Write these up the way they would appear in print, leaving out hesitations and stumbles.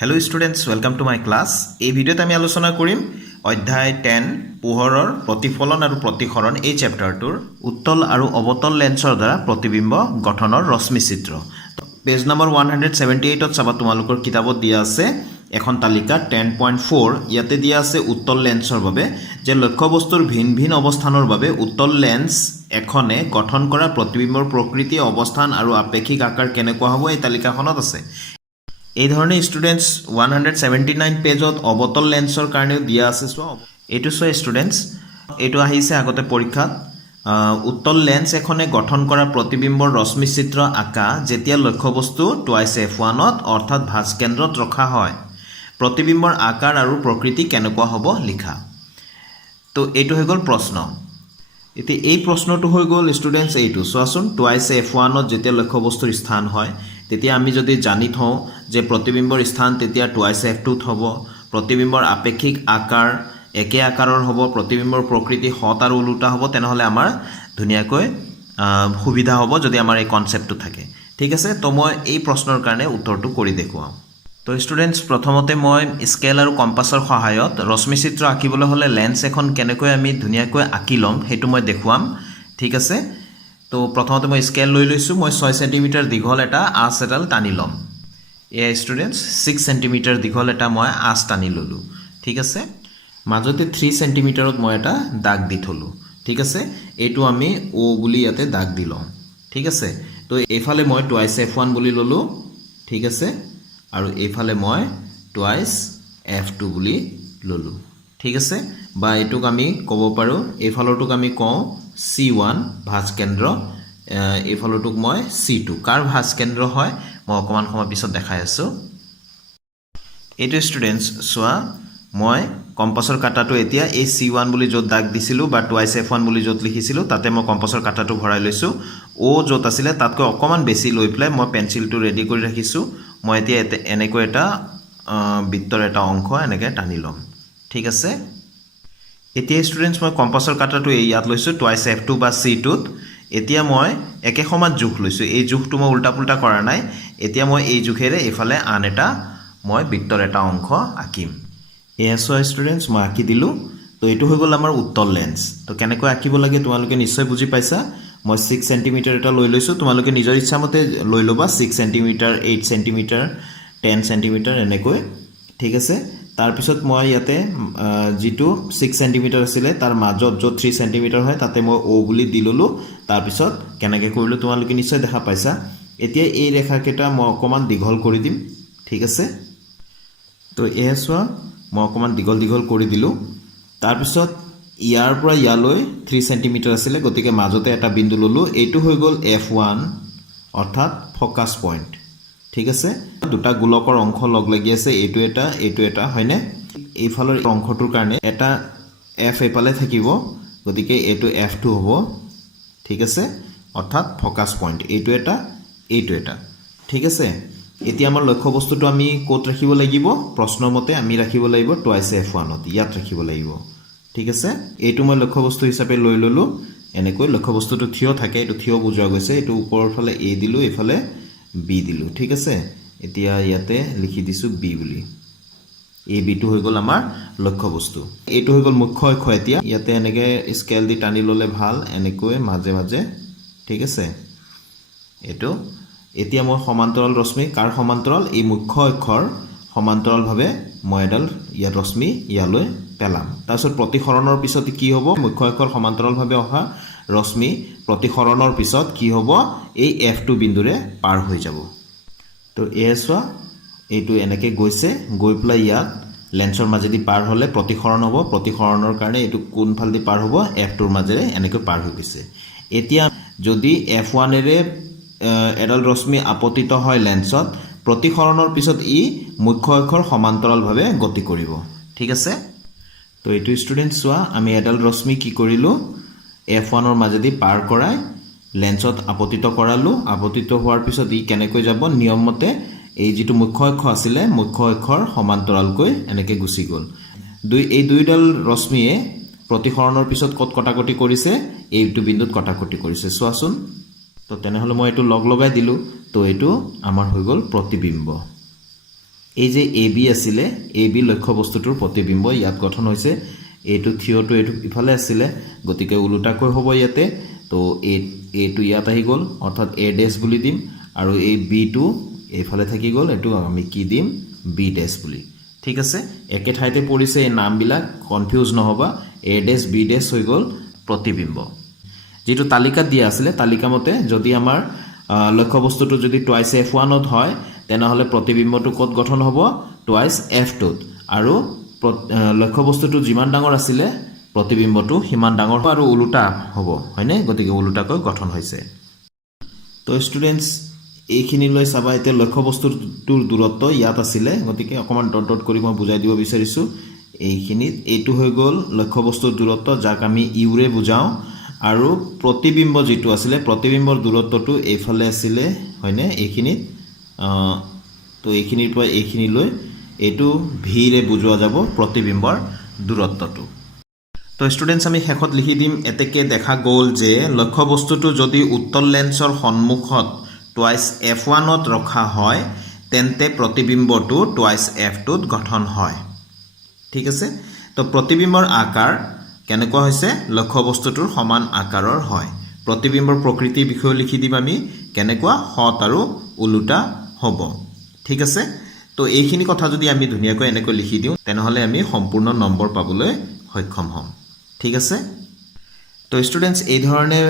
Hello students, welcome to my class. এই ভিডিওতে আমি আলোচনা কৰিম অধ্যায় 10 পোহৰৰ প্ৰতিফলন আৰু প্ৰতিসৰণ এই চেপ্টাৰটোৰ উত্তল আৰু অৱতল লেন্সৰ দ্বাৰা প্ৰতিবিম্ব গঠনৰ ৰশ্মি চিত্ৰ। পেজ নম্বৰ 178ত চাবা তোমালোকৰ কিতাপত দিয়া আছে এখন তালিকা 10.4 ইয়াতে দিয়া আছে উত্তল লেন্সৰ বাবে যে লক্ষ্যবস্তুৰ ভিন ভিন অৱস্থানৰ বাবে উত্তল লেন্স এখনে গঠন কৰা প্ৰতিবিম্বৰ প্ৰকৃতি অৱস্থান আৰু আপেক্ষিক আকাৰ কেনেকুৱা হ'ব এই তালিকাখনত আছে। এই ধৰণে ষ্টুডেন্টস 179 পেজত অবতল লেন্সৰ কাৰণেও দিয়া আছে সো এটো সো ষ্টুডেন্টস এটো আহিছে আগতে পৰীক্ষাত উত্তল লেন্স এখনে গঠন কৰা প্ৰতিবিম্বৰ ৰশ্মি চিত্ৰ আকা যেতিয়া লক্ষ্যবস্তু টুৱাইস f1 ত অৰ্থাৎ ভাঁজ কেন্দ্ৰত ৰখা হয় প্ৰতিবিম্বৰ আকাৰ আৰু প্ৰকৃতি কেনেকুৱা হ'ব লিখা। তো এটো হৈ গল প্ৰশ্ন। এতে এই প্ৰশ্নটো হৈ গল ষ্টুডেন্টস এইটো সোয়াসুন টুৱাইস f1 ত যেতিয়া লক্ষ্যবস্তুৰ স্থান হয় তেতিয়া আমি যদি জানি থওঁ যে প্ৰতিবিম্বৰ স্থান তেতিয়া টুৱাইস f2 ত হ'ব প্ৰতিবিম্বৰ আপেক্ষিক আকাৰ একে আকাৰৰ হ'ব প্ৰতিবিম্বৰ প্ৰকৃতি হত আৰু উলুটা হ'ব তেনেহলে আমাৰ ধুনিয়াকৈ সুবিধা হ'ব যদি আমাৰ এই কনসেপ্টটো থাকে। ঠিক আছে, তো মই এই প্ৰশ্নৰ কাৰণে উত্তৰটো কৰি দেখুৱাম। তো ষ্টুডেন্টস প্ৰথমতে মই স্কেল আৰু কম্পাছৰ সহায়ত ৰশ্মি চিত্ৰ আঁকিবলৈ হলে লেন্স এখন কেনেকৈ আমি ধুনিয়াকৈ আঁকি লম হেতু মই দেখুৱাম। ঠিক আছে, তো প্ৰথমতে মই স্কেল লৈ লৈছো মই 6 সেন্টিমিটাৰ দীঘল এটা আঁচ এডাল টানি লম। এই ষ্টুডেন্টস 6 সেন্টিমিটাৰ দীঘল এটা মই আঁচ টানি ললো। ঠিক আছে, মাজতে 3 সেন্টিমিটাৰত মই এটা দাগ দি থলো। ঠিক আছে, এইটো আমি ও বুলি ইয়াতে দাগ দি লম। ঠিক আছে, তো এইফালে মই টুৱাইস f1 বুলি ললো। ঠিক আছে, আৰু এইফালে মই টুৱাইস f2 বুলি ললো। ঠিক আছে, বা এটুক আমি ক'ব পাৰো এইফালৰটুক আমি কওঁ c1 ভাঁজ কেন্দ্ৰ এইফালৰটুক মই c2 কাৰ ভাঁজ কেন্দ্ৰ হয় মই অকমান সময় পিছত দেখাই আছো। এইটো ষ্টুডেন্টস সোয়া মই কম্পাছৰ কাটাটো এতিয়া এই c1 বুলি যত দাগ দিছিলো বা টুৱাইস f1 বুলি যত লিখিছিলো তাতে মই কম্পাছৰ কাটাটো ভৰাই লৈছো ও যত আছিল তাতকৈ অকমান বেছি লৈ প্লাই মই পেন্সিলটো ৰেডি কৰি ৰাখিছো। মই এতিয়া এনেকৈ এটা বৃত্তৰ এটা অংশ এনেকৈ টানি লম। ঠিক আছে, এতিয়া ষ্টুডেন্টস মই কম্পাছৰ কাটাটো ইয়াত লৈছো টুৱাইস f2 বা c2 ত এতিয়া মই একে সমান জোখ লৈছো এই জোখটো মই উল্টা পুল্টা কৰা নাই। এতিয়া মই এই জোখেৰে এফালে আন এটা মই বৃত্তৰ এটা অংশ আঁকিম। এছো ষ্টুডেন্টস মই আঁকি দিলো। তো এটো হৈ গল আমাৰ উত্তল লেন্স। তো কেনেকৈ আঁকিব লাগে তোমালোকে নিশ্চয় বুজি পাইছা। মই 6 সেন্টিমিটাৰ এটা লৈ লৈছো তোমালোকে নিজৰ ইচ্ছা মতে লৈ লবা 6 সেন্টিমিটাৰ 8 সেন্টিমিটাৰ 10 সেন্টিমিটাৰ এনেকৈ। ঠিক আছে, তাৰ পিছত মই ইয়াতে যেটো 6 সেন্টিমিটাৰ আছিল তাৰ মাজত যত 3 সেন্টিমিটাৰ হয় তাতে মই ও বুলি দি ললো। তাৰ পিছত কেনেকৈ কৰিলো তোমালোকে নিশ্চয় দেখা পাইছা। এতিয়া এই ৰেখাকেটা মই অকমান দীঘল কৰি দিম। ঠিক আছে, তো এছো মই অকমান দীঘল দীঘল কৰি দিলো। তাৰ পিছত ইয়াৰ পৰা ইয়ালৈ 3 সেন্টিমিটাৰ আছিল গতিকে মাজতে এটা বিন্দু ললো এইটো হৈ গল f1 অৰ্থাৎ ফোকাস পইণ্ট। ঠিক আছে, দুটা গোলকৰ অংশ লগ লাগি আছে এইটো এটা হয়নে এইফালৰ অংশটোৰ কাৰণে এটা f এপালে থাকিব গতিকে এইটো f2 হ'ব। ঠিক আছে, অৰ্থাৎ ফোকাস পইণ্ট এইটো এটা। ঠিক আছে, এতিয়া আমাৰ লক্ষ্য বস্তুটো আমি কোত ৰাখিব লাগিব প্ৰশ্নৰ মতে আমি ৰাখিব লাগিব টুৱাইস f1 ত ইয়াত ৰাখিব লাগিব। ঠিক আছে, এইটো মই লক্ষ্য বস্তু হিচাপে লৈ ললো এনেকৈ লক্ষ্য বস্তুটো থিয় থাকে এইটো থিয় বুজোৱা গৈছে এইটো ওপৰৰ ফালে a দিলো এফালে b দিলো। ঠিক আছে, এতিয়া ইয়াতে লিখি দিছো b বুলি এই বিটো হৈ গল আমাৰ লক্ষ্য বস্তু। এইটো হৈ গল মুখ্য অক্ষ। এতিয়া ইয়াতে এনেকে স্কেল দি টানি ললে ভাল এনেকৈ মাজে মাজে। ঠিক আছে, এইটো এতিয়া মই সমান্তৰাল ৰশ্মি কাৰ সমান্তৰাল এই মুখ্য অক্ষৰ সমান্তৰালভাৱে মই এডাল ইয়াত ৰশ্মি ইয়ালৈ পেলাম। তাৰপিছত প্ৰতিসৰণৰ পিছত কি হ'ব মুখ্য অক্ষৰ সমান্তৰালভাৱে অহা ৰশ্মি প্ৰতিসৰণৰ পিছত কি হ'ব এই f2 বিন্দুৰে পাৰ হৈ যাব। তো এছো এইটো এনেকৈ গৈছে গৈ প্লাই ইয়াত লেন্সৰ মাজেদি পাৰ হলে প্ৰতিসৰণ হ'ব প্ৰতিসৰণৰ কাৰণে এইটো কোন ফালদি পাৰ হ'ব f2ৰ মাজেৰে এনেকৈ পাৰ হৈ গৈছে। এতিয়া যদি f1 এৰে এডাল ৰশ্মি আপতিত হয় লেন্সত প্ৰতিসৰণৰ পিছত ই মুখ্য অক্ষৰ সমান্তৰালভাৱে গতি কৰিব। ঠিক আছে, তো এইটো ষ্টুডেন্টস চোৱা আমি এডাল ৰশ্মি কি কৰিলো f1ৰ মাজেদি পাৰ কৰাই লেন্সত আপতিত কৰালো। আপতিত হোৱাৰ পিছত ই কেনেকৈ যাব নিয়ম মতে এই যেটো মুখ্য অক্ষ আছিল মুখ্য অক্ষৰ সমান্তৰালকৈ এনেকৈ গুচি গল। এই দুইডাল ৰশ্মিয়ে প্ৰতিসৰণৰ পিছত কত কটাকটি কৰিছে এইটো বিন্দুত কটাকটি কৰিছে চোৱাচোন। তো তেনেহলে মই এইটো লগ লগাই দিলো তো এইটো আমাৰ হৈ গল প্ৰতিবিম্ব। এই যে এ বি আছিলে এ বি লক্ষ্যবস্তুটোৰ প্ৰতিবিম্ব ইয়াত গঠন হৈছে এইটো থিয়টো এইটো ইফালে আছিলে গতিকে ওলোটাকৈ হ'ব ইয়াতে তো এটো ইয়াত আহি গ'ল অৰ্থাৎ এ ডেছ বুলি দিম আৰু এই বিটো এইফালে থাকি গ'ল এইটো আমি কি দিম বি ডেছ বুলি ঠিক আছে একে ঠাইতে পৰিছে এই নামবিলাক কনফিউজ নহবা এ ডেছ বি ডেছ হৈ গ'ল প্ৰতিবিম্ব যেটো তালিকাত দিয়া আছিলে তালিকা মতে যদি আমাৰ লক্ষ্যবস্তুটো যদি টুৱাইস f1 ত হয় তেনেহলে প্ৰতিবিম্বটো কত গঠন হ'ব টুৱাইস f2 ত আৰু লক্ষ্যবস্তুটো যিমান ডাঙৰ আছিলে প্ৰতিবিম্বটো হিমান ডাঙৰ আৰু উলুটা হ'ব হয়নে গতিকে উলুটাকৈ গঠন হৈছে তো স্টুডেন্টস এইখিনি লৈ চাবা এতিয়া লক্ষ্যবস্তুটোৰ দূৰত্ব ইয়াত আছিলে গতিকে অকমান ডট ডট কৰি মই বুজাই দিব বিচাৰিছো এইখিনি এইটো হৈ গ'ল লক্ষ্যবস্তুৰ দূৰত্ব যাক আমি ইউৰে বুজাও আৰু প্ৰতিবিম্ব যেটো আছিলে প্ৰতিবিম্বৰ দূৰত্বটো এইফালে আছিলে হয়নে এইখিনি তো এইখিনিৰ পৰা এইখিনি লৈ এটো ভি ৰে বুজোৱা যাব প্ৰতিবিম্বৰ দূৰত্বটো তো স্টুডেন্টস আমি হেকত লিখি দিম এতেকে দেখা গ'ল যে লক্ষ্যবস্তুটো যদি উত্তল লেন্সৰ সন্মুখত টুৱাইস f1 ত ৰখা হয় তেন্তে প্ৰতিবিম্বটো টুৱাইস f2 ত গঠন হয় ঠিক আছে তো প্ৰতিবিম্বৰ আকাৰ কেনেকুৱা হৈছে লক্ষ্যবস্তুটোৰ সমান আকাৰৰ হয় প্ৰতিবিম্বৰ প্ৰকৃতিৰ বিষয় লিখি দিম আমি কেনেকুৱা হত আৰু উলুটা হ'ব ঠিক আছে তো এইখিনি কথা যদি আমি ধুনিয়াকৈ এনেকৈ লিখি দিও তেনেহলে আমি সম্পূৰ্ণ নম্বৰ পাবলৈ সক্ষম হ'ম ঠিক আছে তো স্টুডেন্টস এই ধৰণে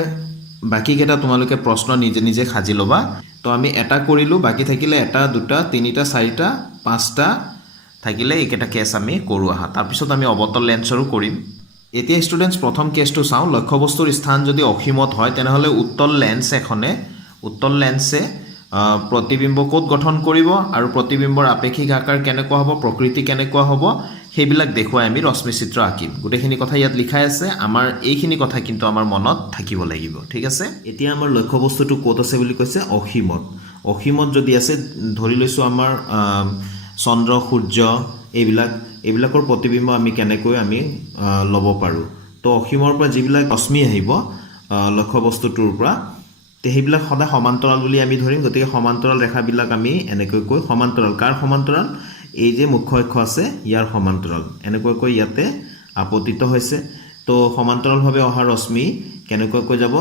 বাকি কেটা তোমালোকে প্ৰশ্ন নিজে নিজে খাজি লবা তো আমি এটা কৰিলো বাকি থাকিলে এটা দুটা তিনিটা চাৰিটা পাঁচটা থাকিলে একেটা কেছ আমি কৰো আহা তাৰ পিছত আমি অবতল লেন্সৰো কৰিম এতিয়া স্টুডেন্টস প্ৰথম কেছটো চাও লক্ষ্যবস্তুৰ স্থান যদি অসীমত হয় তেনেহলে উত্তল লেন্সে প্ৰতিবিম্ব কোড গঠন কৰিব আৰু প্ৰতিবিম্বৰ আপেক্ষিক আকাৰ কেনেকুৱা হ'ব প্ৰকৃতি কেনেকুৱা হ'ব সেইবিলাক দেখুৱাই আমি ৰশ্মি চিত্ৰ আঁকিম গোটেইখিনি কথা ইয়াত লিখাই আছে আমাৰ এইখিনি কথা কিন্তু আমাৰ মনত থাকিব লাগিব ঠিক আছে এতিয়া আমাৰ লক্ষ্যবস্তুটো কোড আছে বুলি কৈছে অসীমত যদি আছে ধৰি লৈছো আমাৰ চন্দ্ৰ সূৰ্য এইবিলাকৰ প্ৰতিবিম্ব আমি কেনেকৈ আমি লব পাৰো তো অসীমৰ পৰা যিবিলাক ৰশ্মি আহিব লক্ষ্যবস্তুটোৰ পৰা তে সেইবিলাক সদায় সমান্তৰাল বুলি আমি ধৰিম গতিকে সমান্তৰাল ৰেখাবিলাক আমি এনেকৈ কৈ সমান্তৰাল কাৰ সমান্তৰাল এই যে মুখ্য অক্ষ আছে ইয়াৰ সমান্তৰাল এনেকৈ কৈ ইয়াতে আপতিত হৈছে তো সমান্তৰালভাৱে অহা ৰশ্মি কেনেকৈ কৈ যাব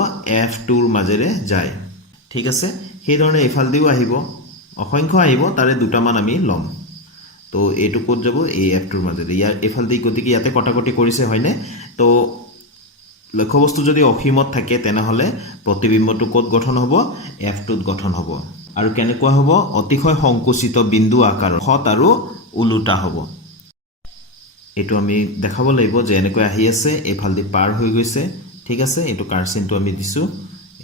f2 ৰ মাজেৰে যায় ঠিক আছে সেই ধৰণে এফাল দিও আহিব অসংখ্য আহিব তাৰে দুটা মান আমি লম তো এটো কোড যাব এই f2 ৰ মাজেৰে ইয়াৰ এফাল দি গতিকে ইয়াতে কটাকটি কৰিছে হয়নে তো লক্ষ্যবস্তু যদি অসীমত থাকে তেনেহলে প্ৰতিবিম্বটো কোড গঠন হ'ব f2 ত গঠন হ'ব আৰু কেনেকুৱা হ'ব অতিশয় সংকুচিত বিন্দু আকাৰৰ হত আৰু উলুটা হ'ব এটো আমি দেখাব লাগিব যে এনেকৈ আহি আছে এফাল দি পাৰ হৈ গৈছে ঠিক আছে এটো কাৰ্চিনটো আমি দিছো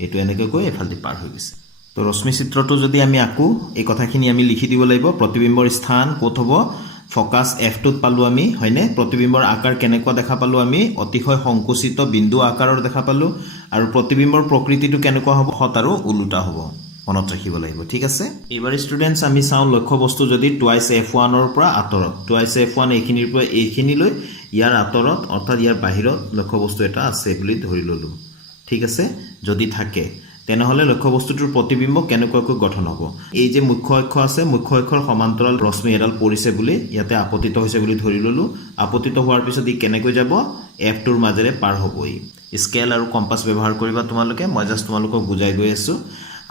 এটো এনেকৈ কৈ এফাল দি পাৰ হৈ গৈছে তো ৰশ্মি চিত্ৰটো যদি আমি আকু এই কথাখিনি আমি লিখি দিব লাগিব প্ৰতিবিম্বৰ স্থান ক'ত হ'ব ফোকাস f2 ত পালো আমি হয়নে প্ৰতিবিম্বৰ আকাৰ কেনেকুৱা দেখা পালো আমি অতিশয় সংকুচিত বিন্দু আকাৰৰ দেখা পালো আৰু প্ৰতিবিম্বৰ প্ৰকৃতিটো কেনেকুৱা হ'ব হত আৰু উলুটা হ'ব মনত ৰাখিব লাগিব ঠিক আছে এবাৰ স্টুডেন্টস আমি চাও লক্ষ্যবস্তু যদি টুৱাইস f1 ৰ পৰা আতৰত টুৱাইস f1 এইখিনিৰ পৰা এইখিনি লৈ ইয়াৰ আতৰত অৰ্থাৎ ইয়াৰ বাহিৰত লক্ষ্যবস্তু এটা আছে বুলি ধৰি ললো ঠিক আছে যদি থাকে তেনেহলে লক্ষ্যবস্তুটোৰ প্ৰতিবিম্ব কেনেকুৱাকৈ গঠন হ'ব এই যে মুখ্য অক্ষ আছে মুখ্য অক্ষৰ সমান্তৰাল ৰশ্মি এডাল পৰিছে বুলি ইয়াতে আপতিত হৈছে বুলি ধৰি ললো আপতিত হোৱাৰ পিছত ই কেনেকৈ যাব f2 ৰ মাজেৰে পাৰ হ'বই স্কেল আৰু কম্পাস ব্যৱহাৰ কৰিবা তোমালোকে মই জাস্ট তোমালোকক বুজাই গৈ আছো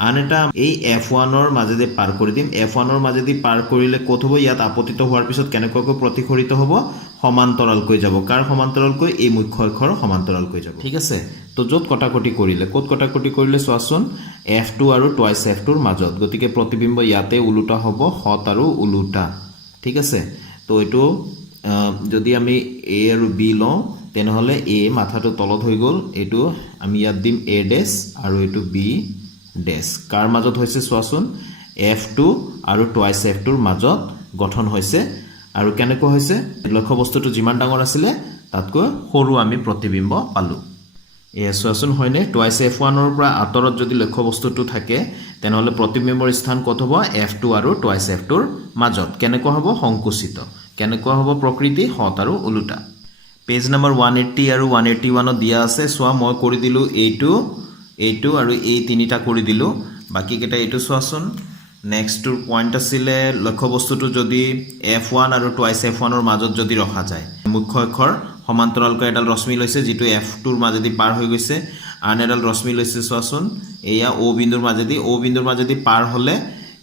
আন এটা এই f1 ৰ মাজেদি পাৰ কৰি দিম f1 ৰ মাজেদি পাৰ কৰিলে কত হ'ব ইয়াত আপতিত হোৱাৰ পিছত কেনেকুৱাকৈ প্ৰতিখৰিত হ'ব সমান্তৰালকৈ যাব কাৰ সমান্তৰালকৈ এই মুখ্য অক্ষৰ সমান্তৰালকৈ যাব ঠিক আছে তো যত কটাকটি কৰিলে চোৱাচোন f2 আৰু টুৱাইস f2 ৰ মাজত গতিকে প্ৰতিবিম্ব ইয়াতে উলুটা হ'ব হত আৰু উলুটা ঠিক আছে তো এটো যদি আমি a আৰু b লওঁ তেনেহলে a মাথাটো তলত হৈ গ'ল এটো আমি ইয়াত দিম a ডেশ আৰু এটো b ডেশ কাৰ মাজত হৈছে চোৱাচোন f2 আৰু টুৱাইস f2 ৰ মাজত গঠন হৈছে আৰু কেনেকৈ হৈছে লক্ষ্যবস্তুটো যিমান ডাঙৰ আছিল তাতকৈ সৰু আমি প্ৰতিবিম্ব পালো চোৱাচোন হয়নে টুৱাইস f1 ৰ পৰা আতৰত যদি লক্ষ্যবস্তুটো থাকে তেনেহলে প্ৰতিবিম্বৰ স্থান কত হ'ব f2 আৰু টুৱাইস f2 ৰ মাজত কেনেকৈ হ'ব সংকুচিত কেনেকৈ হ'ব প্ৰকৃতি হত আৰু উলুটা পেজ নম্বৰ 180 আৰু 181 ত দিয়া আছে সোৱা মই কৰি দিলো এইটো আৰু এই তিনিটা কৰি দিলো বাকি কেটা এইটো চোৱাচোন নেক্সটটোৰ পইণ্ট আছিলে লক্ষ্যবস্তুটো যদি F1 আৰু টুৱাইছ F1 ৰ মাজত যদি ৰখা যায় মুখ্য অক্ষৰ সমান্তৰালকৈ এডাল ৰশ্মি লৈছে যিটো F2 ৰ মাজেদি পাৰ হৈ গৈছে আন এডাল ৰশ্মি লৈছে চোৱাচোন এয়া O বিন্দুৰ মাজেদি পাৰ হ'লে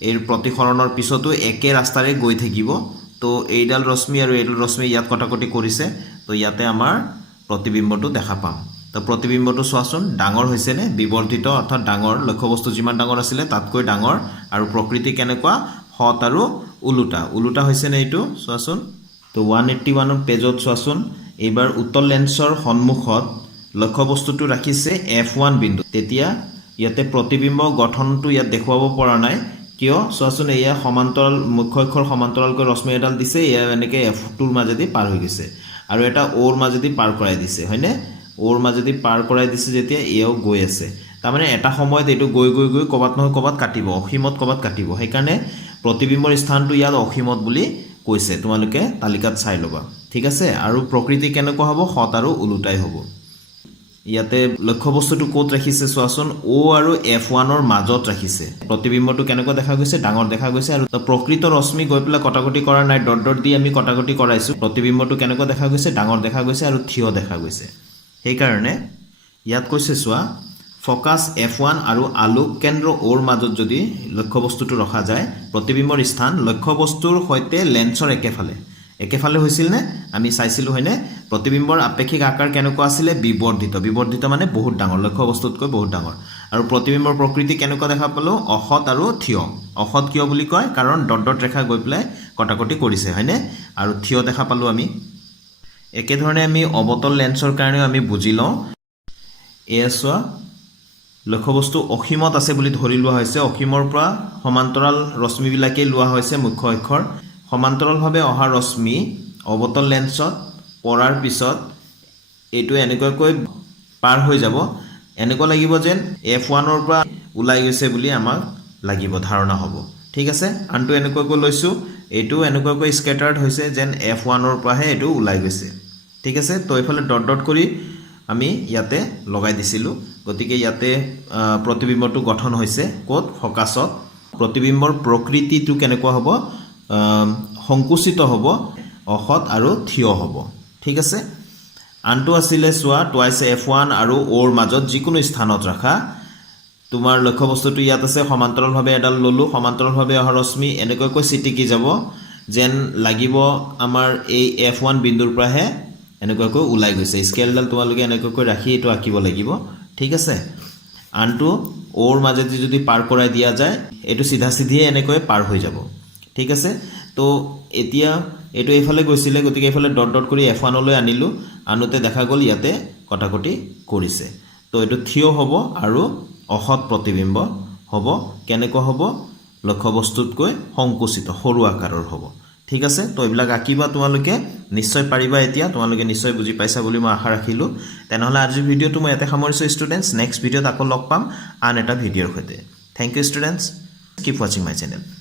এই প্ৰতিসৰণৰ পিছতো একে ৰাস্তাৰে গৈ থাকিব তো এইডাল ৰশ্মি আৰু এইডাল ৰশ্মি ইয়াত কটাকটি কৰিছে তো ইয়াতে আমাৰ প্ৰতিবিম্বটো দেখা পাম তো প্ৰতিবিম্বটো চোৱাচোন ডাঙৰ হৈছে নে বিবৰ্ধিত অৰ্থাৎ ডাঙৰ লক্ষ্যবস্তু যিমান ডাঙৰ আছিলে তাতকৈ ডাঙৰ আৰু প্ৰকৃতি কেনেকুৱা হত আৰু উলুটা হৈছে নে এইটো চোৱাচোন তো 181 পেজত চোৱাচোন এইবাৰ উত্তল লেন্সৰ সন্মুখত লক্ষ্যবস্তুটো ৰাখিছে F1 বিন্দু তেতিয়া ইয়াতে প্ৰতিবিম্ব গঠনটো ইয়াত দেখুৱাব পৰা নাই কিয় চোৱাচোন এয়া সমান্তৰাল মুখ্য অক্ষৰ সমান্তৰালকৈ ৰশ্মি এডাল দিছে এয়া এনেকৈ F2 ৰ মাজেদি পাৰ হৈ গৈছে আৰু এটা O ৰ মাজেদি পাৰ কৰাই দিছে হয়নে O ৰ মাজেদি পাৰ কৰাই দিছে যেতিয়া এও গৈ আছে তাৰমানে এটা সময়ত এইটো গৈ কবাত নহয় কবাত কাটিব অসীমত কবাত কাটিব সেইকাৰণে প্ৰতিবিম্বৰ স্থানটো ইয়াত অসীমত বুলি কৈছে তোমালোকে তালিকাত চাই ল'বা ঠিক আছে আৰু প্ৰকৃতি কেনেকুৱা হ'ব হত আৰু উলুটাই হ'ব ইয়াতে লক্ষ্যবস্তুটো ক'ত ৰাখিছে চোৱাচোন O আৰু F1 ৰ মাজত ৰাখিছে প্ৰতিবিম্বটো কেনেকুৱা দেখা গৈছে ডাঙৰ দেখা গৈছে আৰু প্ৰকৃত ৰশ্মি গৈ পেলাই কটাকটি কৰা নাই ডট দি আমি কটাকটি কৰাইছো প্ৰতিবিম্বটো কেনেকুৱা দেখা গৈছে ডাঙৰ দেখা গৈছে আৰু থিয় দেখা গৈছে সেইকাৰণে ইয়াত কৈছে চোৱা ফকাস F1 আৰু আলোক কেন্দ্ৰ O ৰ মাজত যদি লক্ষ্যবস্তুটো ৰখা যায় প্ৰতিবিম্বৰ স্থান লক্ষ্যবস্তুৰ সৈতে লেন্সৰ একেফালে হৈছিল নে আমি চাইছিলো হয়নে প্ৰতিবিম্বৰ আপেক্ষিক আকাৰ কেনেকুৱা আছিল বিবৰ্ধিত মানে বহুত ডাঙৰ লক্ষ্যবস্তুতকৈ বহুত ডাঙৰ আৰু প্ৰতিবিম্বৰ প্ৰকৃতি কেনেকুৱা দেখা পালো অহত আৰু থিয় অহত কিয় বুলি কয় কাৰণ ডট ৰেখা গৈ পেলাই কটাকটি কৰিছে হয়নে আৰু থিয় দেখা পালো আমি একে ধৰণে আমি অবতল লেন্সৰ কাৰণে আমি বুজি লওঁ এছৱা লক্ষ্যবস্তু অসীমত আছে বুলি ধৰি লোৱা হৈছে অসীমৰ পৰা সমান্তৰাল ৰশ্মিবিলাকে লোৱা হৈছে মুখ্য অক্ষৰ সমান্তৰালভাৱে অহা ৰশ্মি অবতল লেন্সত পৰাৰ পিছত এইটো এনেকুৱাকৈ পাৰ হৈ যাব এনেকুৱা লাগিব যেন F1 ৰ পৰা ওলাই গৈছে বুলি আমাক লাগিব ধাৰণা হ'ব ঠিক আছে আনটো এনেকুৱাকৈ লৈছো এইটো এনেকুৱাকৈ স্কেটাৰ্ড হৈছে যেন F1 ৰ পৰাহে এইটো ওলাই গৈছে ঠিক আছে তো এইফালে ডট কৰি আমি ইয়াতে লগাই দিছিলো গতিকে ইয়াতে প্ৰতিবিম্বটো গঠন হৈছে কোত ফকাসত প্ৰতিবিম্বৰ প্ৰকৃতিটো কেনেকুৱা হ'ব সংকুচিত হ'ব অহত আৰু থিয় হ'ব ঠিক আছে আনটো আছিলে চোৱা টুৱাইছ F1 আৰু O ৰ মাজত যিকোনো স্থানত ৰাখা তোমাৰ লক্ষ্যবস্তুটো ইয়াত আছে সমান্তৰালভাৱে এডাল ললো সমান্তৰালভাৱে অহা ৰশ্মি এনেকুৱাকৈ চিটিকি যাব যেন লাগিব আমাৰ এই F1 বিন্দুৰ পৰাহে এনেকুৱাকৈ ওলাই গৈছে স্কেলডাল তোমালোকে এনেকুৱাকৈ ৰাখি এটো আঁকিব লাগিব ঠিক আছে আনটো O ৰ মাজেদি যদি পাৰ কৰাই দিয়া যায় এটো সিধাই এনেকৈ পাৰ হৈ যাব ঠিক আছে তো এতিয়া এটো এইফালে গৈছিলে গতিকে এইফালে ডট কৰি F1 লৈ আনিলো আনুতে দেখা গল ইয়াতে কটাকটি কৰিছে তো এটো থিয় হ'ব আৰু অহত প্ৰতিবিম্ব হ'ব কেনেকুৱা হ'ব লক্ষ্যবস্তুতকৈ সংকুচিত সৰু আকাৰৰ হ'ব ঠিক আছে তো এইবিলাক আঁকিবা তোমালোকে নিশ্চয় পাৰিবা এতিয়া তোমালোকে নিশ্চয় বুজি পাইছা বুলি মই আশা ৰাখিলো তেনেহলে আজিৰ ভিডিওটো মই এতে সামৰিছো ষ্টুডেন্টস নেক্সট ভিডিওত আকৌ লগ পাম আন এটা ভিডিওৰ সৈতে thank you students keep watching my channel